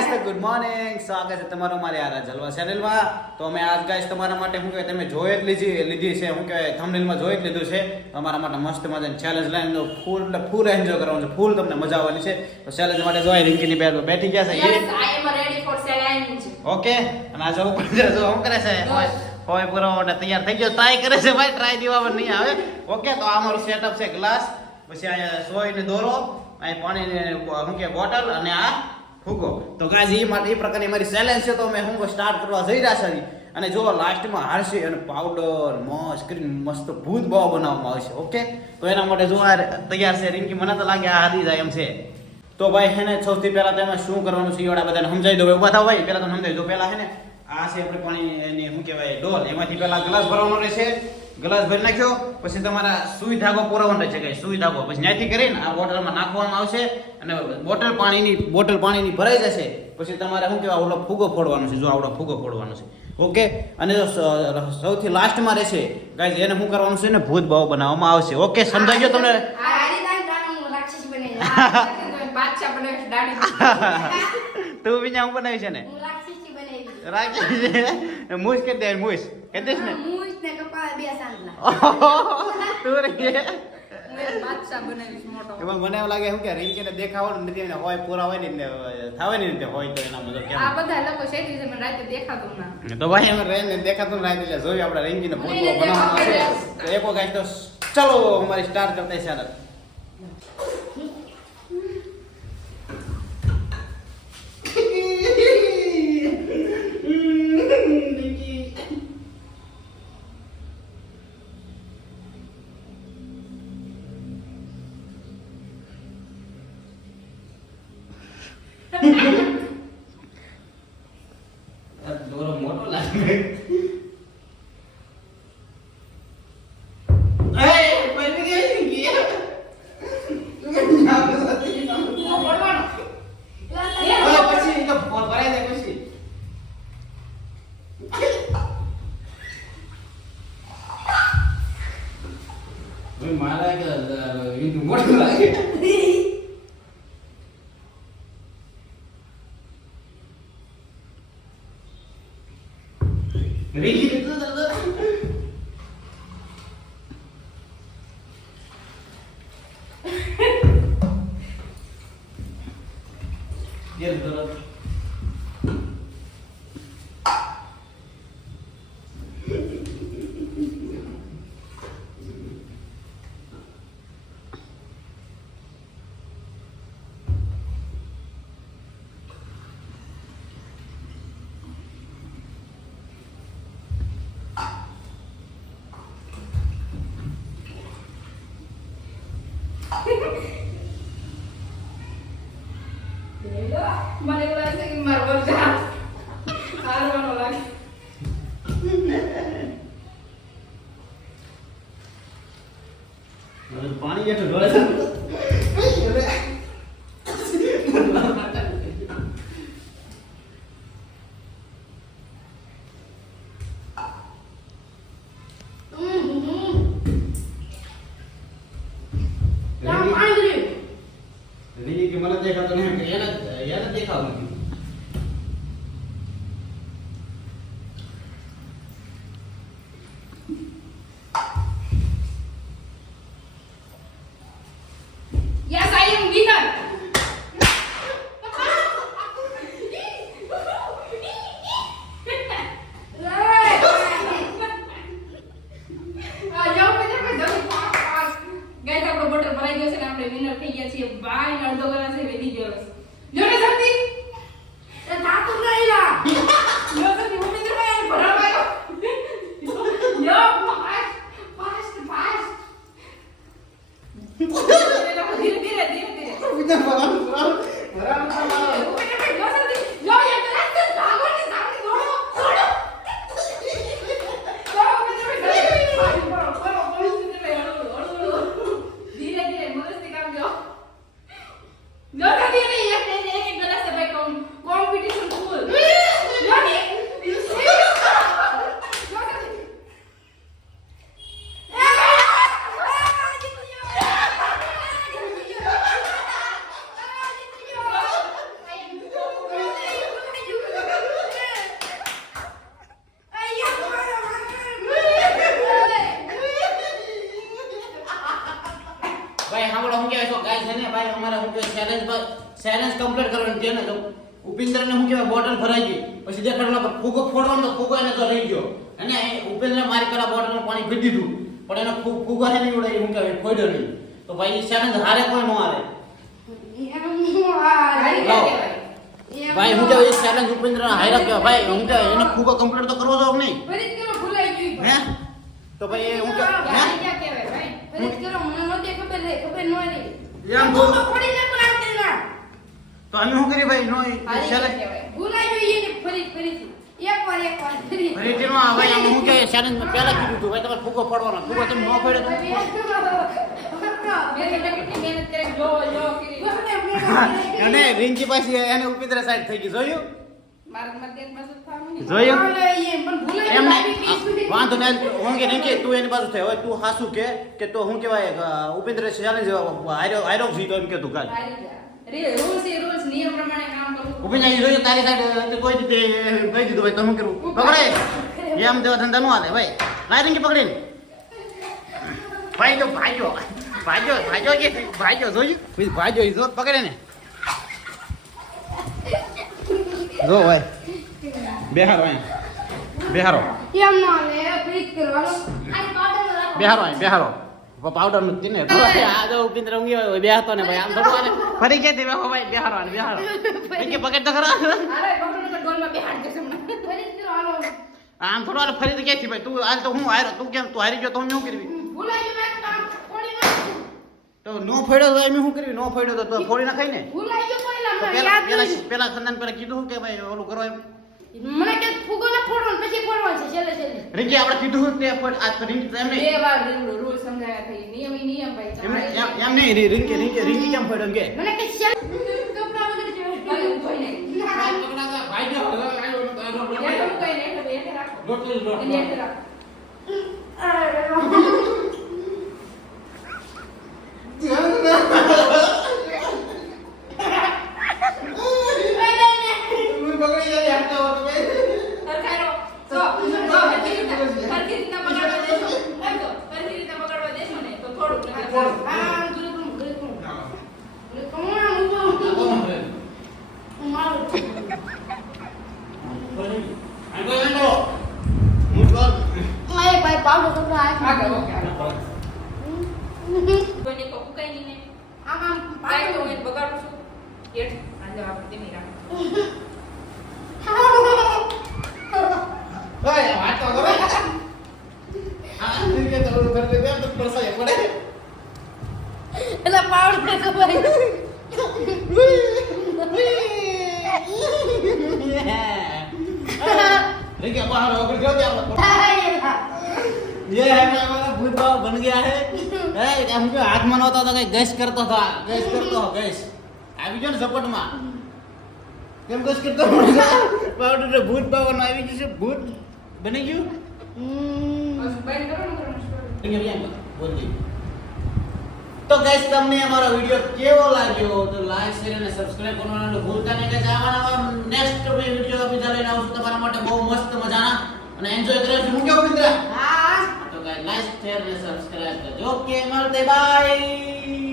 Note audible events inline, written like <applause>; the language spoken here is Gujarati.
ગાઈસ તો ગુડ મોર્નિંગ સ્વાગત છે તમારું મારી આરા જલવા ચેનલમાં તો અમે આજ ગાઈસ તમારા માટે શું કહેવાય તમે જોઈ જ લીધી લીધી છે શું કહેવાય થંબનેલમાં જોઈ જ લીધું છે. તમારા માટે મસ્ત મજાની ચેલેન્જ લાઈન તો ફૂલ એટલે ફૂલ એન્જોય કરવાનું છે. ફૂલ તમને મજા આવવાની છે. તો ચેલેન્જ માટે જોઈ રિંકીની બેન બેઠી ગયા છે. ઓકે. અને આ જવું ઉપર જો શું કરે છે? હોય હોય પૂરો અને તૈયાર થઈ ગયો. ટ્રાય કરે છે ભાઈ ટ્રાય દેવામાં નહીં આવે. ઓકે તો આ અમારું સેટઅપ છે ગ્લાસ પછી અહીંયા સોય ને દોરો. અહીં પાણીની શું કે બોટલ અને આ ફૂગો તો ગાઈઝ એ માટે એ પ્રકારની મારી ચેલેન્જ છે, તો અમે હું સ્ટાર્ટ કરવા જઈ રહ્યા છીએ. અને જો લાસ્ટમાં હારશે અને પાવડર મસ્ત કરીને મસ્ત ભૂત બહુ બનાવવામાં આવશે ઓકે તો એના માટે જો આ તૈયાર છે, રિંકી, મને તો લાગે આ હારી જાય એમ છે. તો ભાઈ, હે ને, સૌથી પહેલા તો એમાં શું કરવાનું છે એવડા બધાને સમજાવી દો. ઊભા થાવ ભાઈ, પહેલા તો સમજાવી દો. પહેલા હે ને, આ છે આપણે પાણી એની, શું કહેવાય, ડોલ. એમાંથી પહેલા ગ્લાસ ભરવાનો રહેશે. ગ્લાસ ભરી નાખ્યો પછી તમારા સુઈ ધાગો પુરાવાનો રહેશે કઈ સુઈ ધાગો. પછી ત્યાંથી કરીને આ બોટલમાં નાખવામાં આવશે અને બોટલ પાણીની બોટલ પાણીની ભરાઈ જશે. પછી તમારે શું કહેવાય ઓલો ફૂગો ફોડવાનો છે. જો આવડો ફૂગો ફોડવાનો છે. ઓકે? અને સૌથી લાસ્ટમાં રહેશે. ગાઈઝ એને શું કરવાનું છે ને? ભૂત ભાવ બનાવવામાં આવશે. ઓકે સમજાઈ ગયો તમને? <laughs> તું બીજા હું બનાવી છે ને. રાખી છે મૂછ કરી દે કહી દઈશ ને? બે. તું એમાં મને એમ લાગે શું કે રિંકીને દેખાવાનું નથી ને હોય પૂરા હોય ને થાવે ને રીતે હોય તો એના મતલબ આ બધા લોકો શેઠી છે મને રાતે દેખાતું ના તો ભાઈ અમે રહીને દેખાતું રાખ એટલે જોયું આપણે રિંકીને ભૂત બનાવવાનું છે. તો એકો ગાઈસ તો ચલો અમારી સ્ટાર્ટ કરતા છે ચેનલ દોરો મોટો લાગે એ પડી ગઈ રિંકી પડવાનો હવે પછી તો ભરાઈ જાય પછી હવે મારા કે ઈંટું મોટું લાગે રીંગી તો તો યાર મને એવું લાગે છે કે મારો વરસાદ હારવાનો લાગે હવે પાણી જેટલું ગયા છીએ. ભાઈ અડધો કલાક છે વેધી ગયો જો ને શક્તિ? એ તાતું નહીં લા. જો શક્તિ હું મિત્ર ભાઈ ભરણ ભાઈ જો ફાસ્ટ <laughs> ફાસ્ટ ધીરે ધીરે ધીરે ધીરે. ભરણ ભરણ ને કમ્પ્લીટ કરવાની કે ને તો ઉપેન્દ્રને શું કહેવાય? બોટલ ભરાઈ ગઈ. પછી દેખાડલા પર ફૂગો ફોડવાનો તો ફૂગો એને તો રહી ગયો. અને ઉપેન્દ્ર મારી પેલા બોટલમાં પાણી પી દીધું. પણ એનો ફૂગ ફૂગો હે નહીં ઉડે શું કહેવાય ફોડ્યો નહીં. તો ભાઈ ચેલેન્જ હારે કોઈ ન હારે. ભાઈ હું કહેવાય ચેલેન્જ ઉપેન્દ્ર હારે કહેવાય. ભાઈ હું કહેવાય એને ફૂગો કમ્પ્લીટ તો કરવો જો નહીં? હે? તો ભાઈ હું હે? કહેવાય ભાઈ. ફરી કરો મને નહોતી ખબર ખબર ન રહી એમ તું બોલ તો ફરી ને પણ આવતી ના તો અમે શું કરીએ ભાઈ? નો ભૂલાઈ જોઈએ ને ફરી ફરીથી. એકવાર એકવાર ફરી ભાઈ આમ હું કહેવાય ચેલેન્જ પહેલા કીધું હતું ભાઈ તમારે ફૂગો પડવાનો ફૂગો તમે ન ફોડ્યો તો મેં તો કેટલી મહેનત કરી. જો જો કરી અને રિંકી પાસે એને ઉપેન્દ્ર સાઈડ થઈ ગઈ. જોયું. જોયું? એમ વાંધો નહીં. હું કે રિંકી તું એની બાજુ થાય. હવે તું હાસુ કે કે તો હું કહેવાય ઉપેન્દ્ર ચેલેન્જ હાર્યો હાર્યો જીતો એમ કે તું કાલ. હારી જા. રે- એ rules, નિયમ પ્રમાણે કામ કરવું. ઉપેન્દ્ર એ જોયું તારી સાઈડ કોઈ રીતે કહી દીધું ભાઈ તમે કરવું પકડે એમ દેવા ધંધા નું હાલે ભાઈ. લાય રિંકી પકડીને. ભાઈજો ભાઈજો ભાઈજો ભાઈજો કે ભાઈજો જોયું? પછી ભાઈજો ઈ જો પકડે ને. જો ભાઈ. બેહારો અહીં બેહારો. એમ ના લે ફરી કરવાનો. બેહારો અહીં બેહારો. પાવડરનું ને આ જો ઉપેન્દ્ર ઊંઘી હોય બેહતો ને ભાઈ આમ થોડું હાલે ફરી કે બેહો ભાઈ બેહારો આને બેહારો રિંકી પકડ તો ખરા બેહાડી દેશે હમણાં. ફરી તો આમ થોડું ક્યાંથી ભાઈ તું આજ તો હું હાર્યો તું કેમ તું હારી ગયો તો હું શું કરવી ભૂલાઈ ગયું મેં કામ ફોડી નાખ્યું. તો નો ફોડ્યો તો એમ શું કરવી નો ફોડ્યો તો તું ફોડી નાખાય ને ભૂલાઈ ગયું તો પેલા. પેલા સંદાન પેલા કીધું કે ભાઈ ઓલું કરો એમ મને કે ફૂગો ને ફોડો પછી ફોડવા છે છેલ્લે છેલ્લે રિંકી આપણે કીધું તે ફોડ આ તો રિંકી એમ નહીં બે વાર રૂલ રૂલ સમજાયા થઈ નિયમ ઈ નિયમ ભાઈ એમ. એમ નહીં રી- રિંકી રિંકી રિંકી કેમ ફોડો કે મને કે છેલ્લે કપડા વગર જે ભાઈ, ઊભો નહીં. હેઠે ભાઈ ને, હેઠે- હેઠે રાખો. એની હેઠે રાખો. હરખાઈ રહો. <laughs> જો, છું. હરખી આજે હરખી રીતના પકડવા એને બગાડું છું. હેઠ. આ જો આપણે ધીમી રાખો. એટલે પાવડર કપાય. रिंकी बाहर होकर क्यों क्या થાય. ये है मैं हमारा भूत बाबा बन गया है है क्या मुझे हाथ में होता था कहीं गैस करता था गैस करता हो गैस આવી ગયો ને સપોર્ટમાં કેમ ગેસ કરતો પાવડર ભૂત બાવાનો આવી ગયું છે ભૂત બની ગયું હમ. બસ બંધ કરો ને તો ગાઈસ તમને અમારો વિડિયો કેવો લાગ્યો? તો લાઈક શેર અને સબસ્ક્રાઇબ કરવાનું ભૂલતા નહીં. કે આવા નેક્સ્ટ વિડિયો બીજા લઈને આવશું તમારા માટે બહુ મસ્ત મજાના અને એન્જોય કરો હું કેવું મિત્ર? હા. તો ગાઈસ લાઈક શેર અને સબસ્ક્રાઇબ કરજો. ઓકે મળતે બાય